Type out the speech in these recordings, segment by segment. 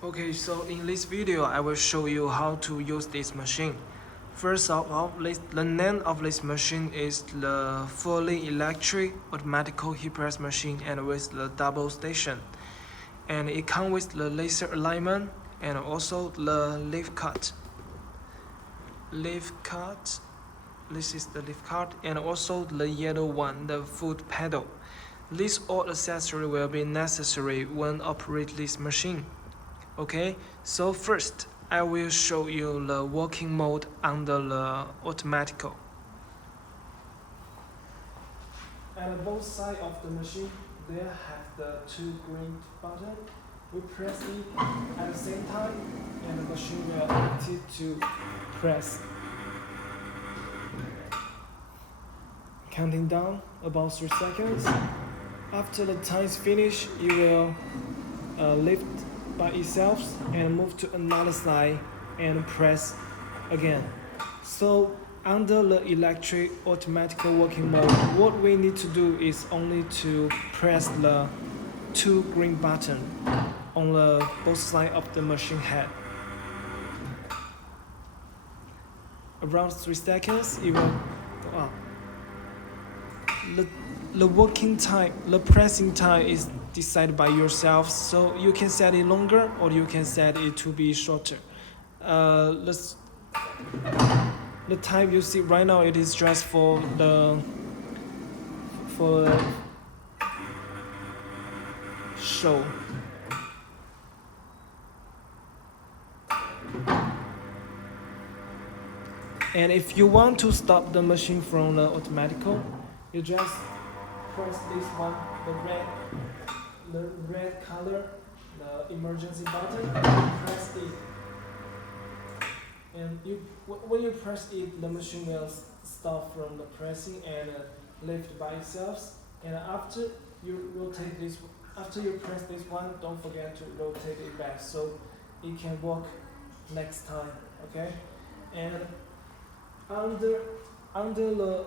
Okay, so in this video, I will show you how to use this machine. First of all, the name of this machine is the fully electric automatic heat press machine and with the double station. And it comes with the laser alignment and also the leaf cut. Leaf cut, this is the leaf cut, and also the yellow one, the foot pedal. These all accessories will be necessary when operate this machine. Okay, so first I will show you the working mode under the automatical. At both sides of the machine, there have the two green buttons. We press it at the same time, and the machine will active to press. Counting down about 3 seconds. After the time is finished, it will lift by itself and move to another side and press again. So under the electric automatic working mode, what we need to do is only to press the two green buttons on the both sides of the machine head. Around 3 seconds, it will go up. The working time, the pressing time is decided by yourself, so you can set it longer or you can set it to be shorter. The time you see right now, it is just for show. And if you want to stop the machine from the automatical, you just press this one, the red color, the emergency button, press it. And when you press it, the machine will stop from the pressing and lift by itself. And after you rotate this, after you press this one, don't forget to rotate it back so it can work next time. Okay, and under the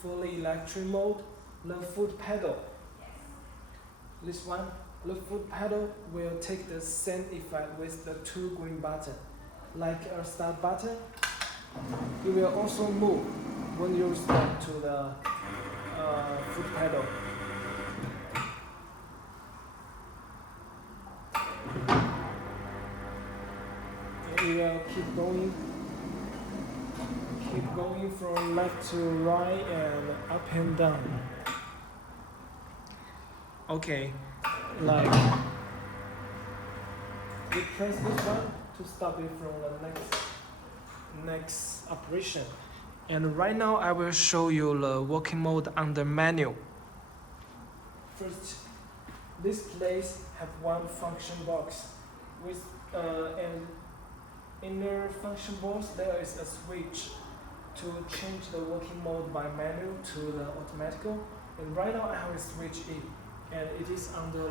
fully electric mode, the foot pedal. This one, the foot pedal will take the same effect with the two green buttons. Like a start button, it will also move when you step to the foot pedal. And it will keep going from left to right and up and down. Okay, like you press this one to stop it from the next operation. And right now I will show you the working mode under manual. First, this place have one function box with an inner function box. There is a switch to change the working mode by manual to the automatical. And right now I have a switch in, and it is under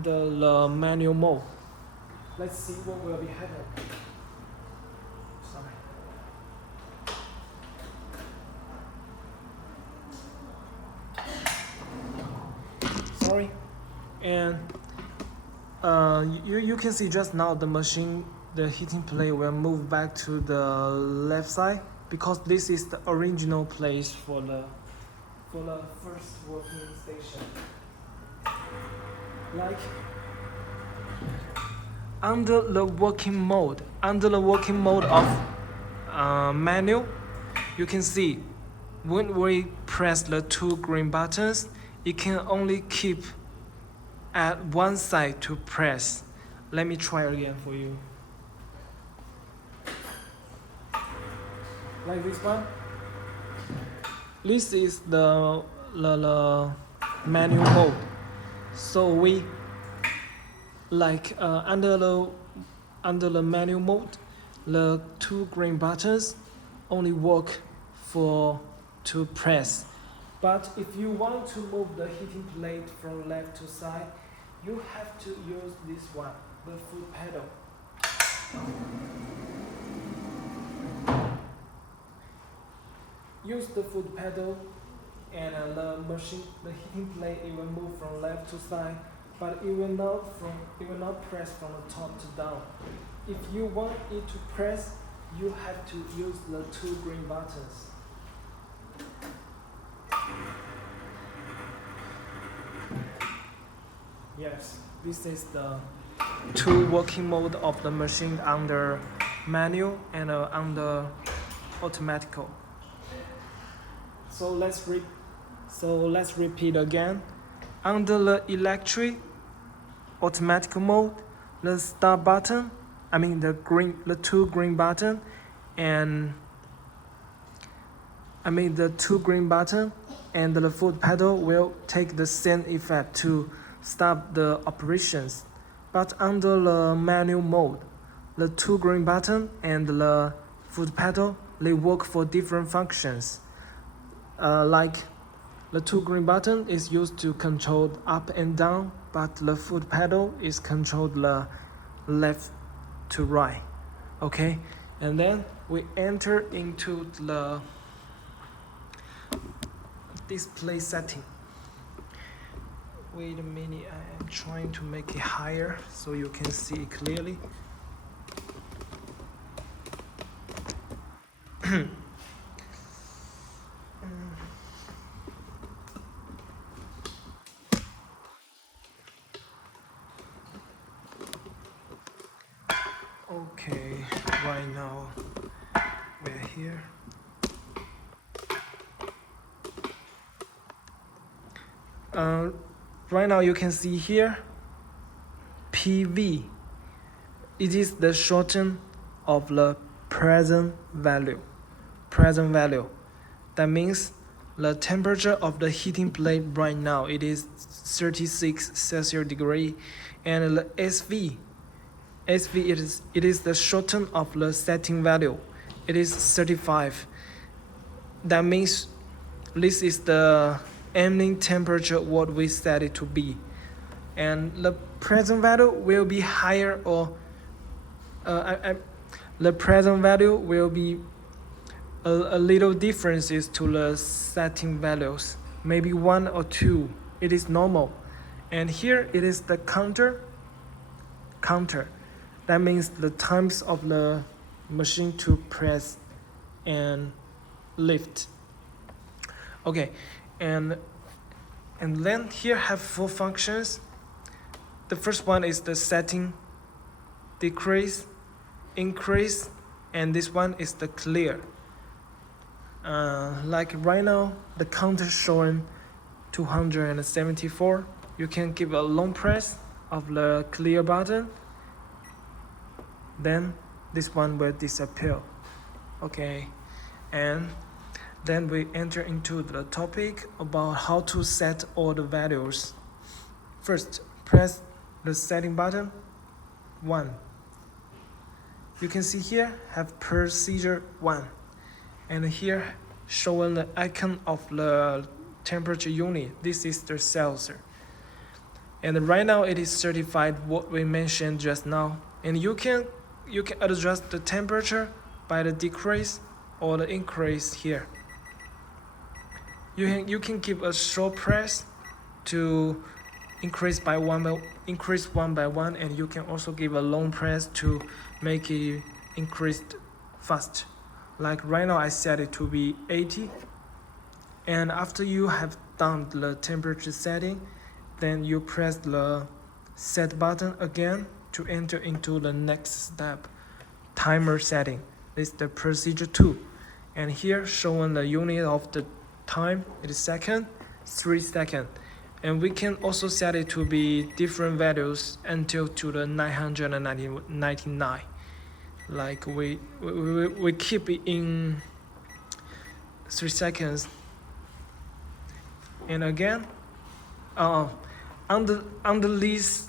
the manual mode. Let's see what will be happening. Sorry. And you can see just now the machine, the heating plate will move back to the left side because this is the original place for the first working station. Like under the working mode of manual, you can see when we press the two green buttons, it can only keep at one side to press. Let me try again for you. Like this one. This is the manual mode. So we like under the manual mode, the two green buttons only work to press. But if you want to move the heating plate from left to side, you have to use this one, the foot pedal. Use the foot pedal, and the heating plate, it will move from left to side but it will not press from the top to down. If you want it to press, you have to use the two green buttons. Yes, this is the two working mode of the machine under manual and under automatical. So let's repeat again. Under the electric automatic mode, the start button, the two green button, and the two green button and the foot pedal will take the same effect to stop the operations. But under the manual mode, the two green button and the foot pedal, they work for different functions. Like the two green button is used to control up and down, but the foot pedal is controlled the left to right. Okay, and then we enter into the display setting. Wait a minute, I am trying to make it higher so you can see it clearly. Okay, right now we're here. Right now you can see here PV. It is the shorten of the present value. That means the temperature of the heating plate right now, it is 36 Celsius degree, and the SV it is the shorten of the setting value. It is 35. That means this is the ending temperature what we set it to be, and the present value will be higher or the present value will be a little differences to the setting values, maybe 1 or 2. It is normal. And here it is the counter. That means the times of the machine to press and lift. Okay, and then here have 4 functions. The first one is the setting, decrease, increase, and this one is the clear. Like right now, the counter showing 274. You can give a long press of the clear button, then this one will disappear. Okay, and then we enter into the topic about how to set all the values. First, press the setting button 1. You can see here have procedure 1, and here showing the icon of the temperature unit. This is the Celsius, and right now it is certified what we mentioned just now. And you can adjust the temperature by the decrease or the increase here. You can give a short press to increase one by one, and you can also give a long press to make it increased fast. Like right now I set it to be 80, and after you have done the temperature setting, then you press the set button again to enter into the next step, timer setting. This is the procedure 2, and here showing the unit of the time, it is second, 3 seconds. And we can also set it to be different values until to the 999. Like we keep it in 3 seconds. And again, under this,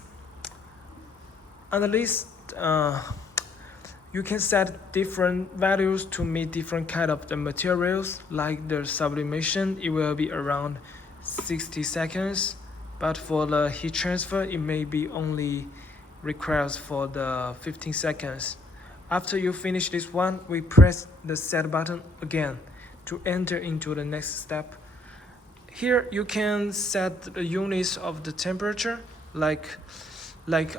you can set different values to meet different kind of the materials. Like the sublimation, it will be around 60 seconds, but for the heat transfer, it may be only requires for the 15 seconds. After you finish this one, we press the set button again to enter into the next step. Here you can set the units of the temperature like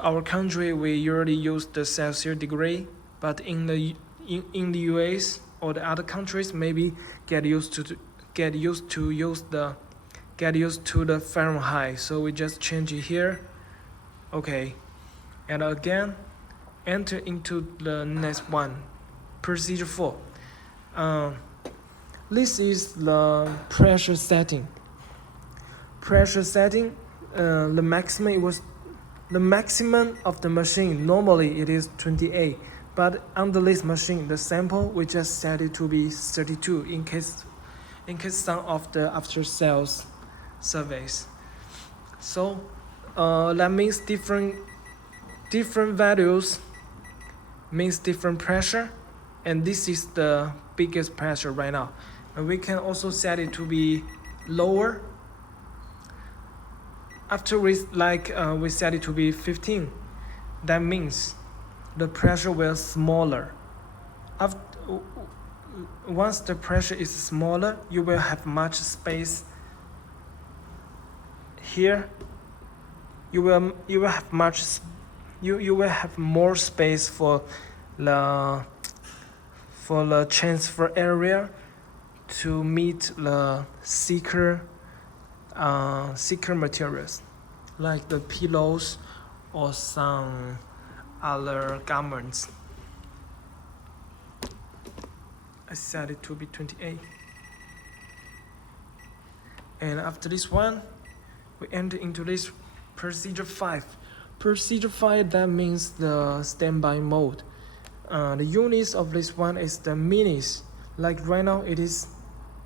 our country, we usually use the Celsius degree, but in the US or the other countries, maybe get used to the Fahrenheit. So we just change it here. Okay, and again, enter into the next one, procedure 4. This is the pressure setting. The maximum of the machine, normally it is 28, but under this machine, the sample we just set it to be 32 in case some of the after sales surveys. So that means different values means different pressure, and this is the biggest pressure right now. And we can also set it to be lower. After we set it to be 15, that means the pressure will smaller. Once the pressure is smaller, you will have much space here. You will have more space for the transfer area to meet the thicker materials, like the pillows or some other garments. I set it to be 28. And after this one, we enter into this procedure 5. Procedure 5, that means the standby mode. The units of this one is the minutes. Like right now, it is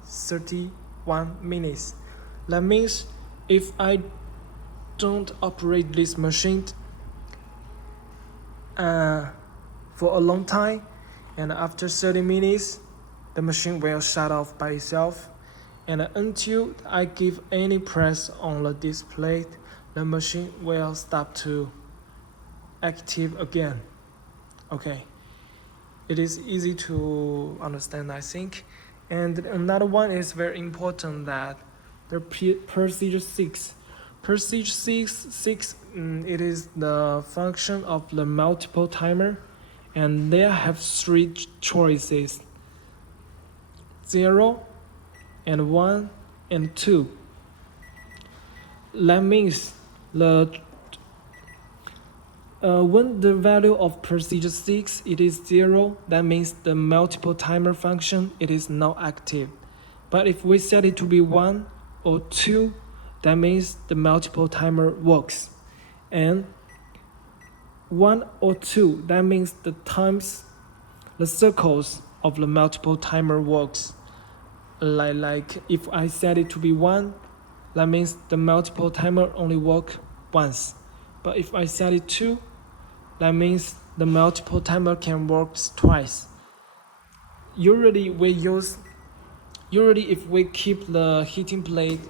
31 minutes. That means if I don't operate this machine for a long time, and after 30 minutes, the machine will shut off by itself. And until I give any press on the display, the machine will stop to active again. Okay, it is easy to understand, I think. And another one is very important, that the procedure 6. Procedure 6, it is the function of the multiple timer, and they have 3 choices: 0 and 1 and 2. That means when the value of procedure 6 it is 0, that means the multiple timer function it is not active. But if we set it to be 1 or 2, that means the multiple timer works. And 1 or 2, that means the circles of the multiple timer works. Like if I set it to be 1, that means the multiple timer only work once. But if I set it 2, that means the multiple timer can work twice. Usually if we keep the heating plate,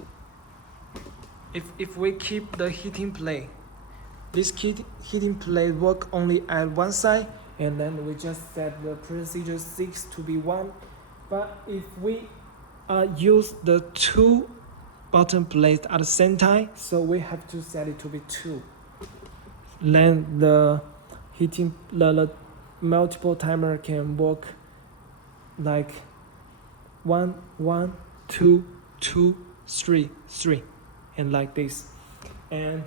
this heating plate work only at one side, and then we just set the procedure 6 to be 1. But if we use the 2 bottom plates at the same time, so we have to set it to be 2. Then the multiple timer can work like 1, 1, 2, 2, 3, 3, and like this. And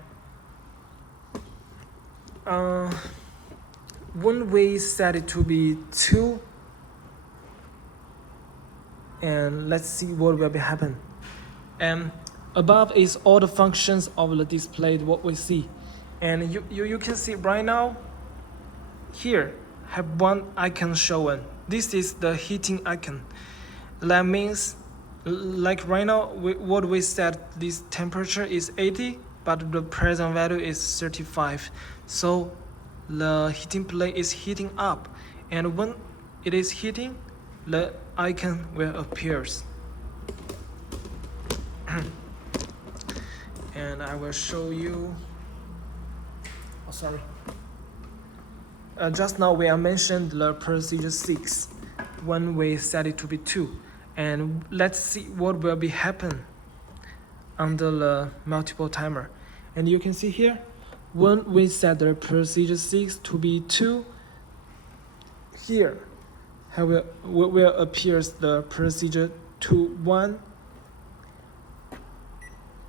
when we set it to be 2, and let's see what will happen. And above is all the functions of the display, what we see. And you can see right now, here have one icon shown. This is the heating icon. That means, like right now, what we set, this temperature is 80, but the present value is 35. So the heating plate is heating up, and when it is heating, the icon will appear. And I will show you. Oh, sorry. Just now we have mentioned the procedure 6 when we set it to be 2, and let's see what will happen under the multiple timer. And you can see here, when we set the procedure 6 to be 2, here will appears the procedure 2-1,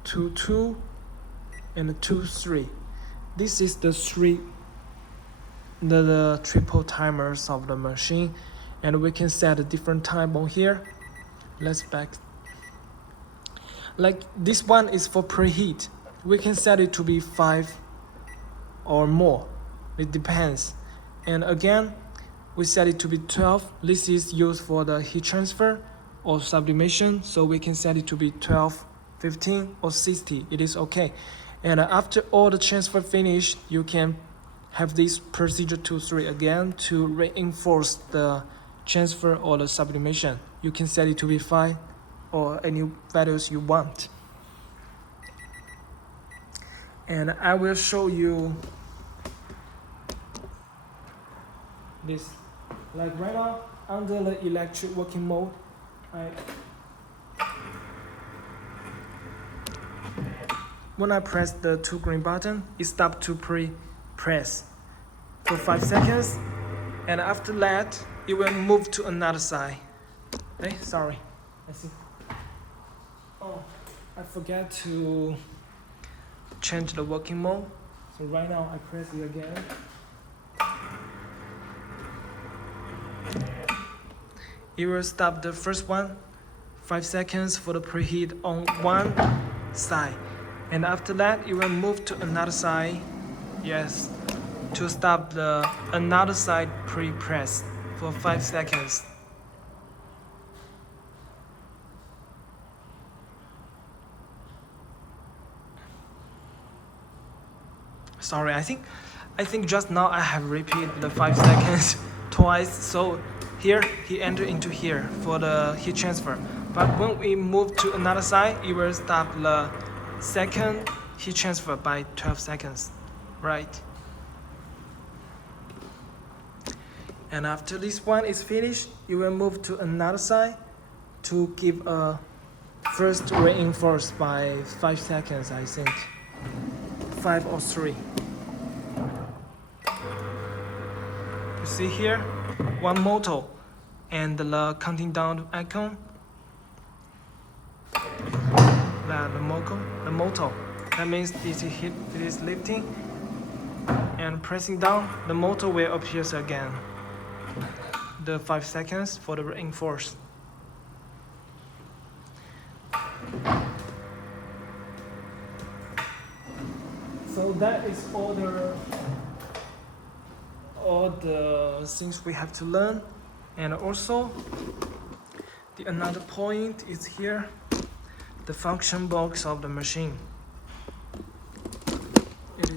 2-2, and 2-3. This is the triple timers of the machine, and we can set a different time on here. Let's back. Like this one is for preheat. We can set it to be 5 or more. It depends. And again, we set it to be 12. This is used for the heat transfer or sublimation, so we can set it to be 12, 15, or 60. It is okay. And after all the transfer finished, you can have this procedure 2-3 again to reinforce the transfer or the sublimation. You can set it to be 5 or any values you want. And I will show you this. Like right now, under the electric working mode, when I press the 2 green button, it stops to press for 5 seconds, and after that, it will move to another side. Hey, sorry, I see. Oh, I forgot to change the working mode. So right now, I press it again. It will stop the first one, 5 seconds for the preheat on one side. And after that, it will move to another side, yes, to stop the another side pre-press for 5 seconds. Sorry, I think just now I have repeated the 5 seconds twice. So here he entered into here for the heat transfer. But when we move to another side, it will stop the second heat transfer by 12 seconds, right? And after this one is finished, you will move to another side to give a first reinforce by 5 seconds, I think. 5 or 3. You see here, one motor and the counting down icon. The motor. That means it is lifting, and pressing down, the motor will appear again. The 5 seconds for the reinforce. So that is all the things we have to learn. And also another point is here, the function box of the machine. It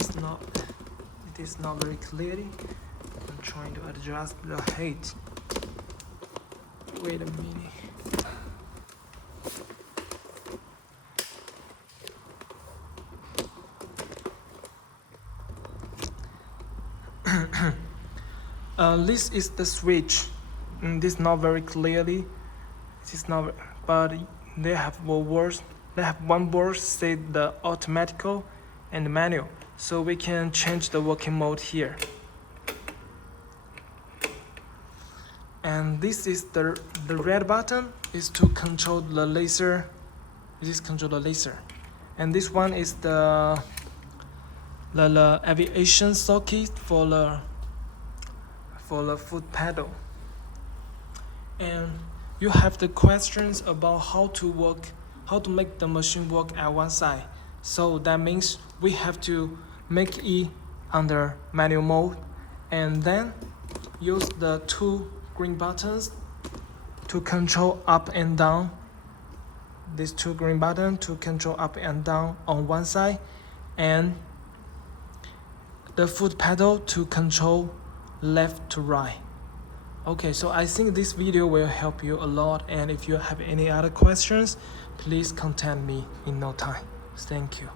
is not very clearly. I'm trying to adjust the height. Wait a minute. This is the switch. This not very clearly. It is not, but they have words. They have one word say the automatical and the manual. So we can change the working mode here. And this is the red button is to control the laser. This control the laser. And this one is the aviation socket for the foot pedal. And you have the questions about how to make the machine work at one side. So that means we have to make it under manual mode, and then use the 2 green buttons to control up and down. These 2 green buttons to control up and down on one side, and the foot pedal to control left to right. Okay, so I think this video will help you a lot, and if you have any other questions, please contact me in no time. Thank you.